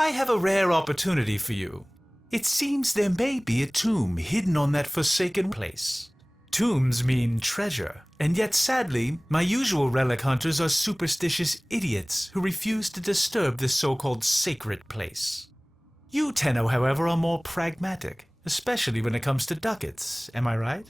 I have a rare opportunity for you. It seems there may be a tomb hidden on that forsaken place. Tombs mean treasure, and yet sadly, my usual relic hunters are superstitious idiots who refuse to disturb this so-called sacred place. You, Tenno, however, are more pragmatic, especially when it comes to ducats, am I right?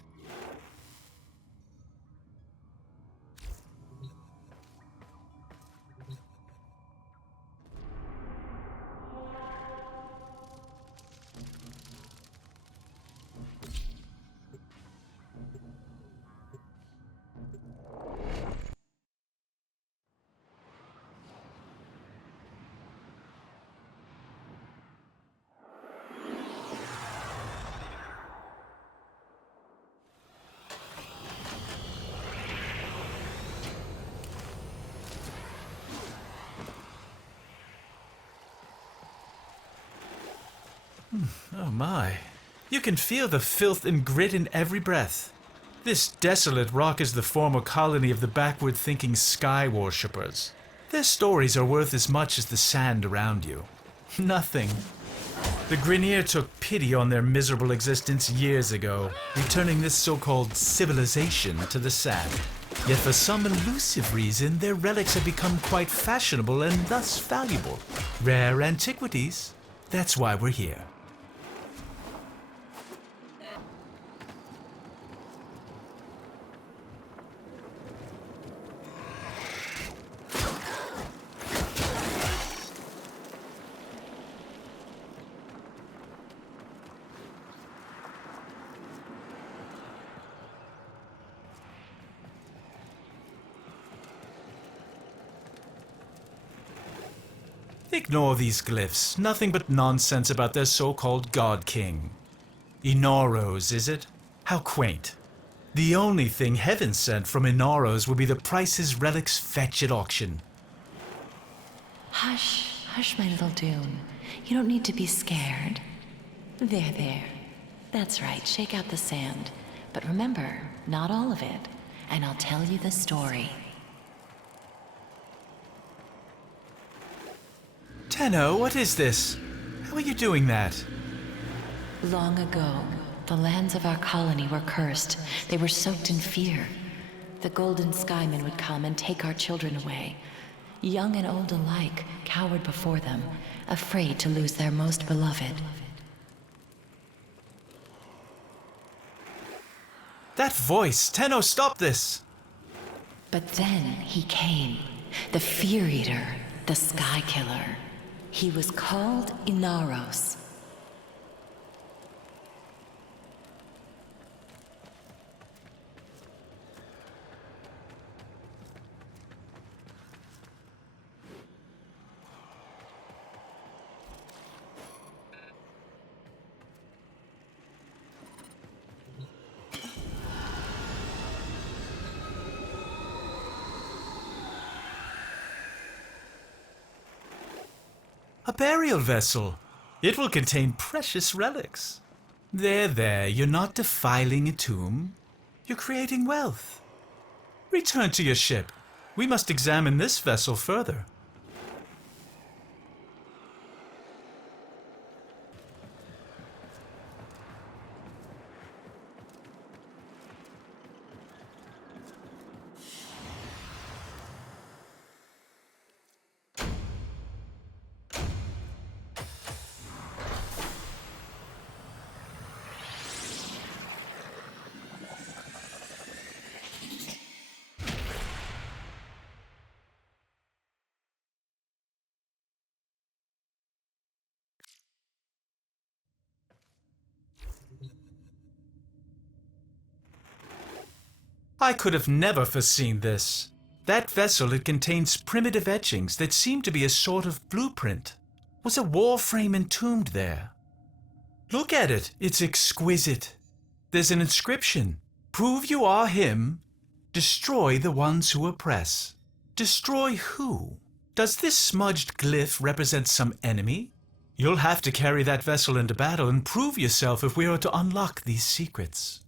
Oh my. You can feel the filth and grit in every breath. This desolate rock is the former colony of the backward-thinking sky worshippers. Their stories are worth as much as the sand around you. Nothing. The Grineer took pity on their miserable existence years ago, returning this so-called civilization to the sand. Yet for some elusive reason, their relics have become quite fashionable and thus valuable. Rare antiquities. That's why we're here. Ignore these glyphs. Nothing but nonsense about their so-called God King. Inaros, is it? How quaint. The only thing heaven sent from Inaros will be the price his relics fetch at auction. Hush, hush, my little Dune. You don't need to be scared. There. That's right, shake out the sand. But remember, not all of it. And I'll tell you the story. Tenno, what is this? How are you doing that? Long ago, the lands of our colony were cursed. They were soaked in fear. The golden skymen would come and take our children away. Young and old alike cowered before them, afraid to lose their most beloved. That voice! Tenno, stop this! But then he came, the Fear Eater, the Sky Killer. He was called Inaros. A burial vessel. It will contain precious relics. There, you're not defiling a tomb. You're creating wealth. Return to your ship. We must examine this vessel further. I could have never foreseen this. That vessel, it contains primitive etchings that seem to be a sort of blueprint. Was a Warframe entombed there? Look at it, it's exquisite. There's an inscription. Prove you are him. Destroy the ones who oppress. Destroy who? Does this smudged glyph represent some enemy? You'll have to carry that vessel into battle and prove yourself if we are to unlock these secrets.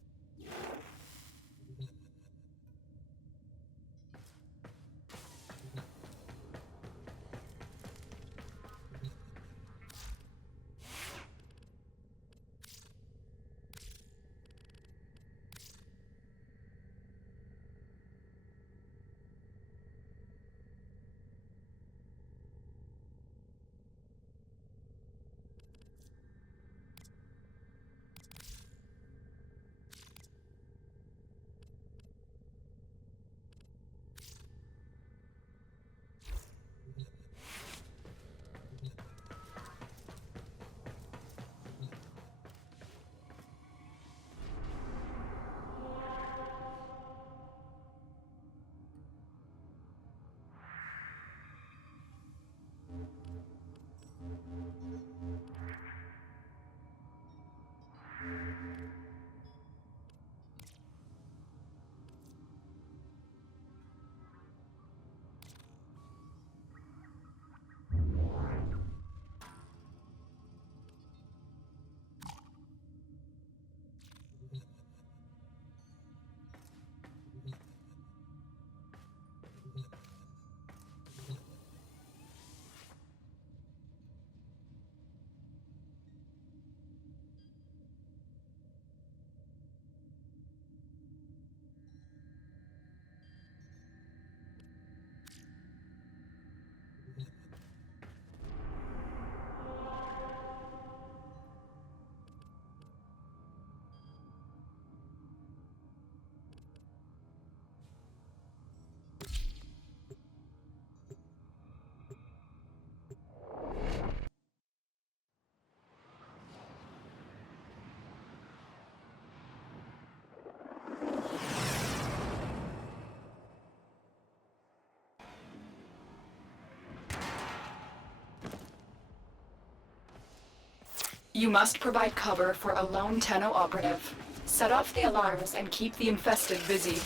You must provide cover for a lone Tenno operative. Set off the alarms and keep the infested busy.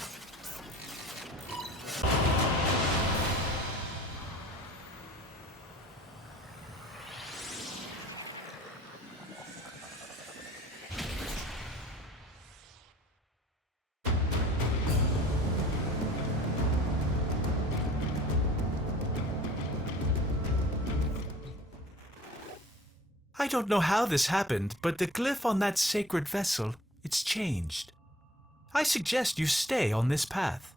I don't know how this happened, but the glyph on that sacred vessel, it's changed. I suggest you stay on this path.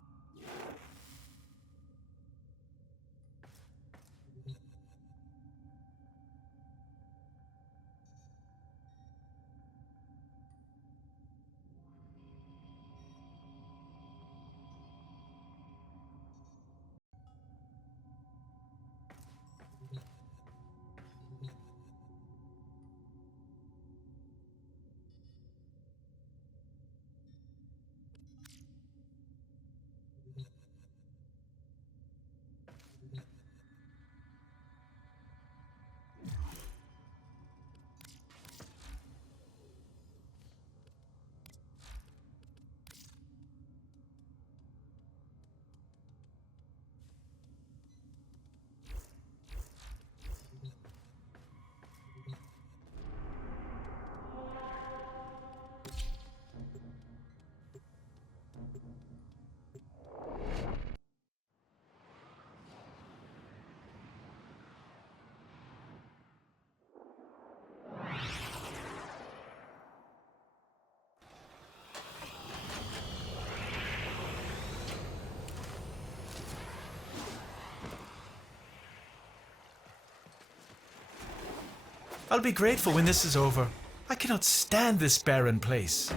I'll be grateful when this is over. I cannot stand this barren place.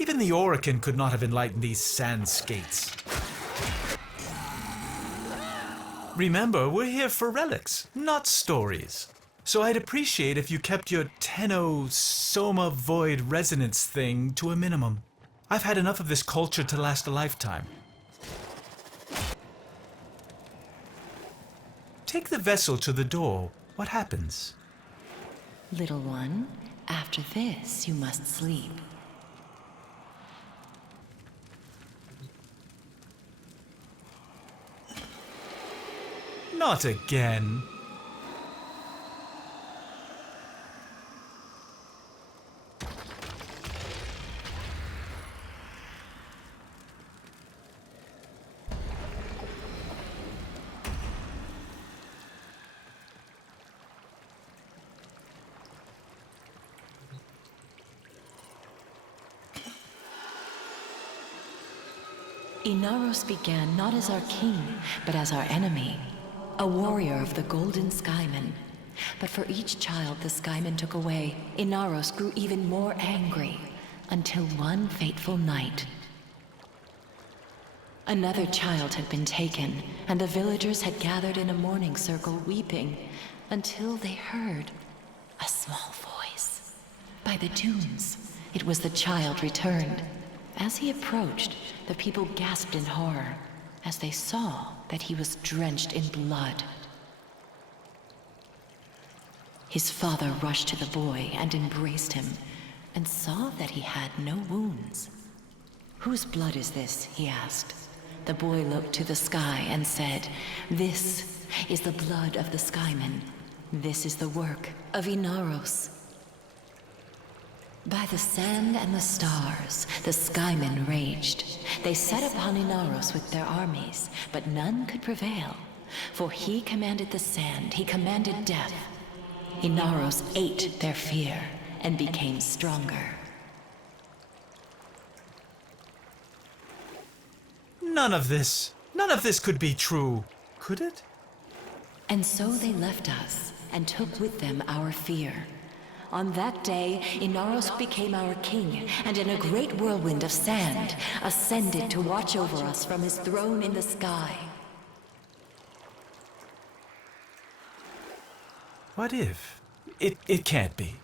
Even the Oracle could not have enlightened these sand skates. Remember, we're here for relics, not stories. So I'd appreciate if you kept your Tenno Soma Void Resonance thing to a minimum. I've had enough of this culture to last a lifetime. Take the vessel to the door. What happens? Little one, after this you must sleep. Not again. Inaros began not as our king, but as our enemy, a warrior of the Golden Skymen. But for each child the Skymen took away, Inaros grew even more angry, until one fateful night. Another child had been taken, and the villagers had gathered in a mourning circle weeping, until they heard a small voice. By the dunes, it was the child returned. As he approached, the people gasped in horror as they saw that he was drenched in blood. His father rushed to the boy and embraced him, and saw that he had no wounds. "Whose blood is this?" he asked. The boy looked to the sky and said, "This is the blood of the Skymen. This is the work of Inaros." By the sand and the stars, the Skymen raged. They set upon Inaros with their armies, but none could prevail. For he commanded the sand, he commanded death. Inaros ate their fear and became stronger. None of this could be true, could it? And so they left us and took with them our fear. On that day, Inaros became our king, and in a great whirlwind of sand, ascended to watch over us from his throne in the sky. What if? It can't be.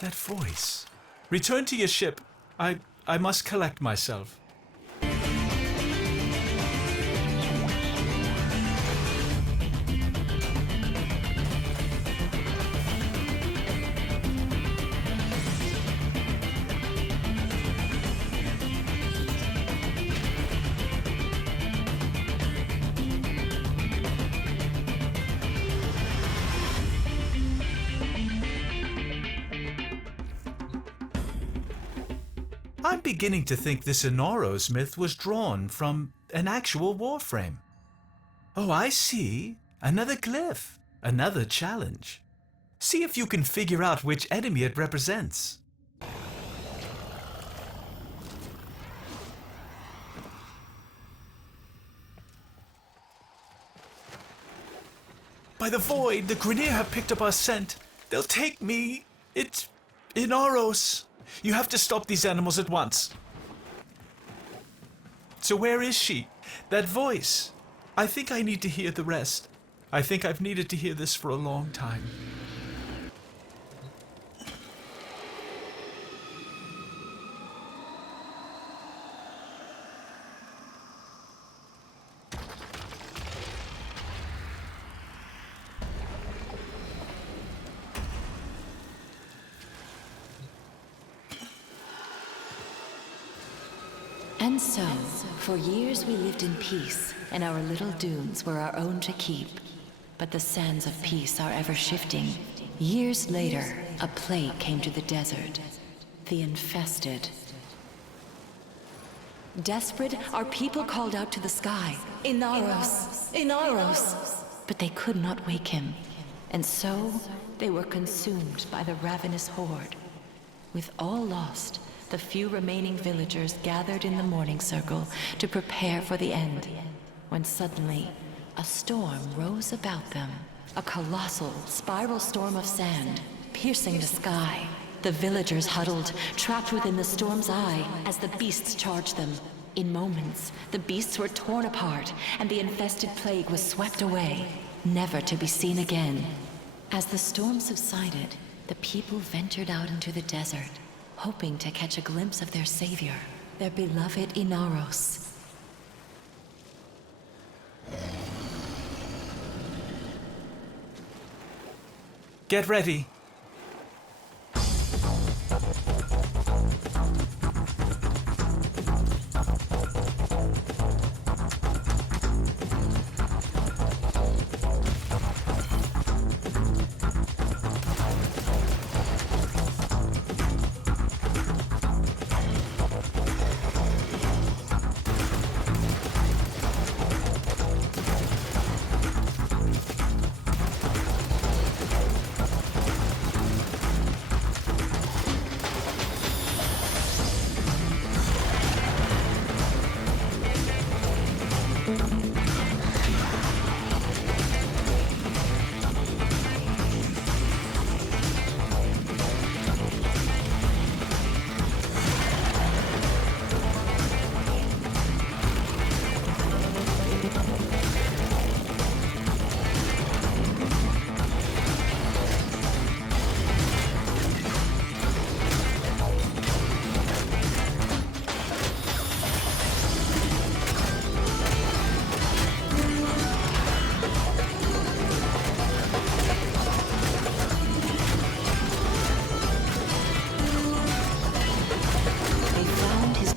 That voice. Return to your ship. I must collect myself. I'm beginning to think this Inaros myth was drawn from an actual Warframe. Oh, I see. Another glyph. Another challenge. See if you can figure out which enemy it represents. By the void, the Grineer have picked up our scent. They'll take me. It's Inaros. You have to stop these animals at once. So where is she? That voice. I think I need to hear the rest. I think I've needed to hear this for a long time. And so, for years we lived in peace, and our little dunes were our own to keep. But the sands of peace are ever shifting. Years later, a plague came to the desert. The infested. Desperate, our people called out to the sky, Inaros! Inaros! But they could not wake him. And so, they were consumed by the ravenous horde. With all lost, the few remaining villagers gathered in the morning circle to prepare for the end, when suddenly a storm rose about them. A colossal spiral storm of sand, piercing the sky. The villagers huddled, trapped within the storm's eye as the beasts charged them. In moments, the beasts were torn apart and the infested plague was swept away, never to be seen again. As the storm subsided, the people ventured out into the desert, hoping to catch a glimpse of their savior, their beloved Inaros. Get ready.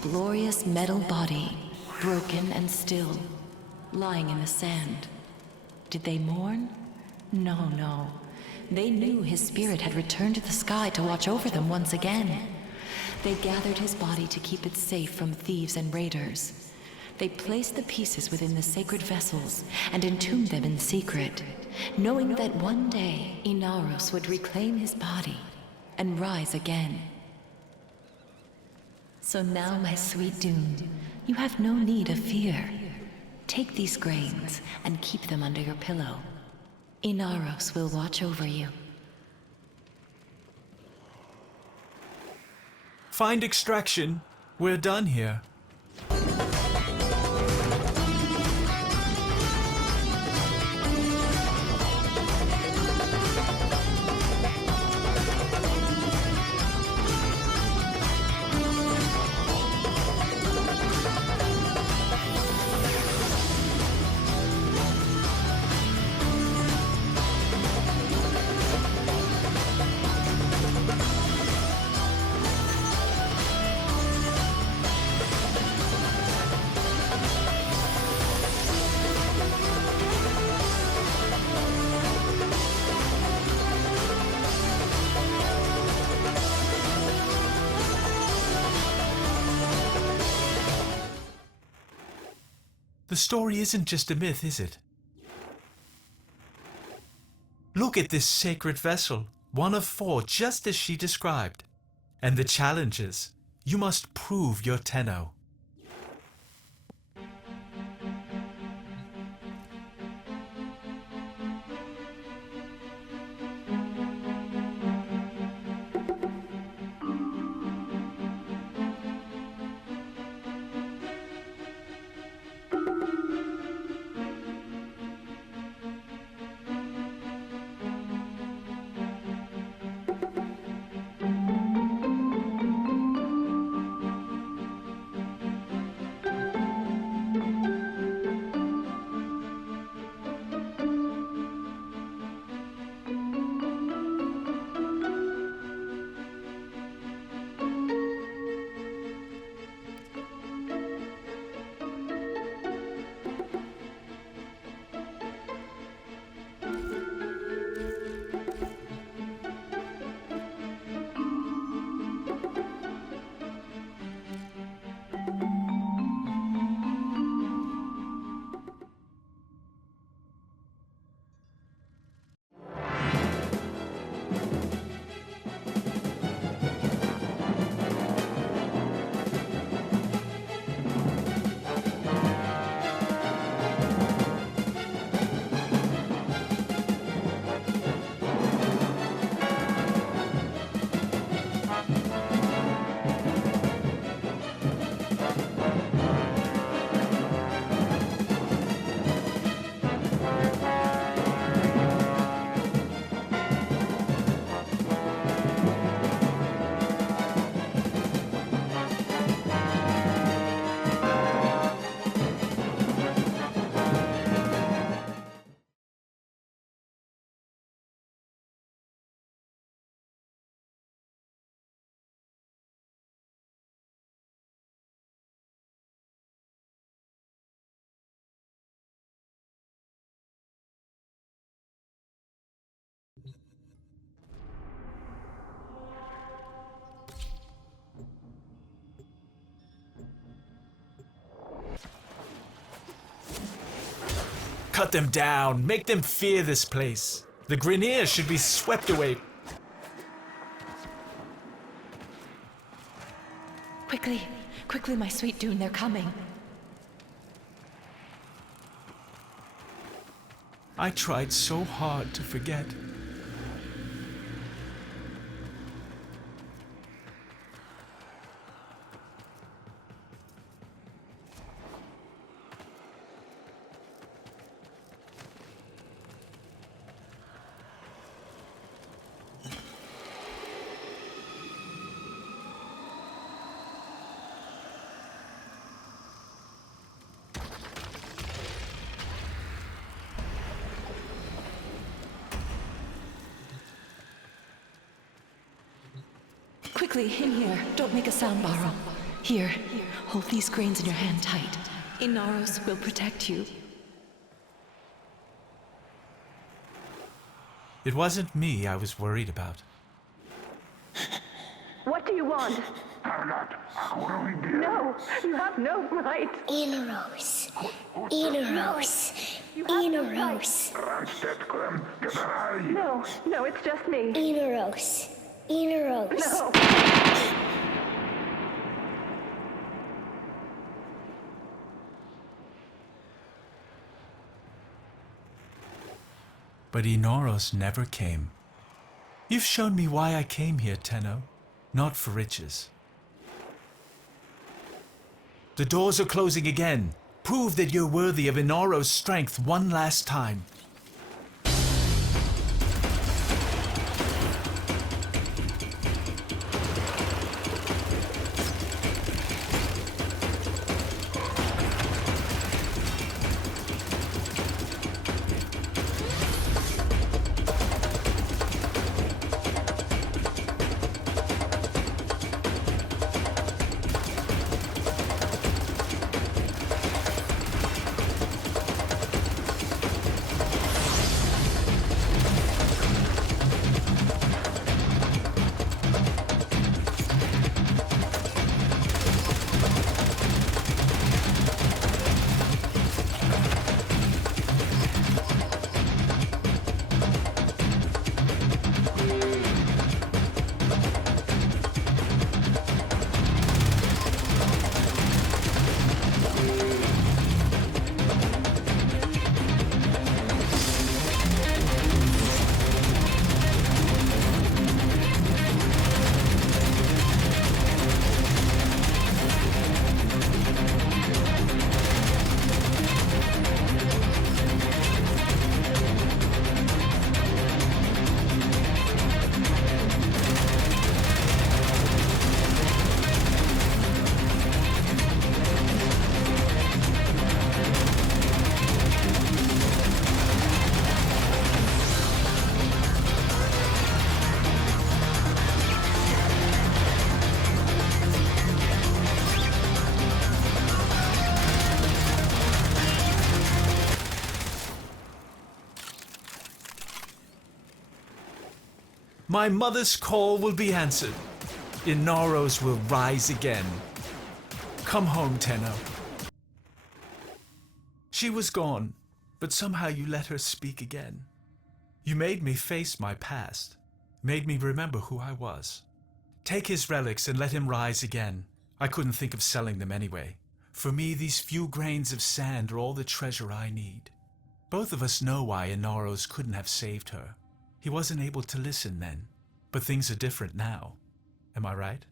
Glorious metal body, broken and still, lying in the sand. Did they mourn? No, no. They knew his spirit had returned to the sky to watch over them once again. They gathered his body to keep it safe from thieves and raiders. They placed the pieces within the sacred vessels and entombed them in secret, knowing that one day Inaros would reclaim his body and rise again. So now, my sweet Dune, you have no need of fear. Take these grains and keep them under your pillow. Inaros will watch over you. Find extraction. We're done here. The story isn't just a myth, is it? Look at this sacred vessel, one of 4, just as she described. And the challenge is, you must prove your Tenno. Cut them down, make them fear this place. The Grineer should be swept away. Quickly, quickly, my sweet Dune, they're coming. I tried so hard to forget. Quickly, in here. Don't make a sound, Barro. Here, hold these grains in your hand tight. Inaros will protect you. It wasn't me I was worried about. What do you want? No, you have no right. Inaros. Inaros. Inaros. No, it's just me. Inaros. Inaros. No. But Inaros never came. You've shown me why I came here, Tenno. Not for riches. The doors are closing again. Prove that you're worthy of Inaros' strength one last time. My mother's call will be answered. Inaros will rise again. Come home, Tenno. She was gone, but somehow you let her speak again. You made me face my past, made me remember who I was. Take his relics and let him rise again. I couldn't think of selling them anyway. For me, these few grains of sand are all the treasure I need. Both of us know why Inaros couldn't have saved her. He wasn't able to listen then. But things are different now. Am I right?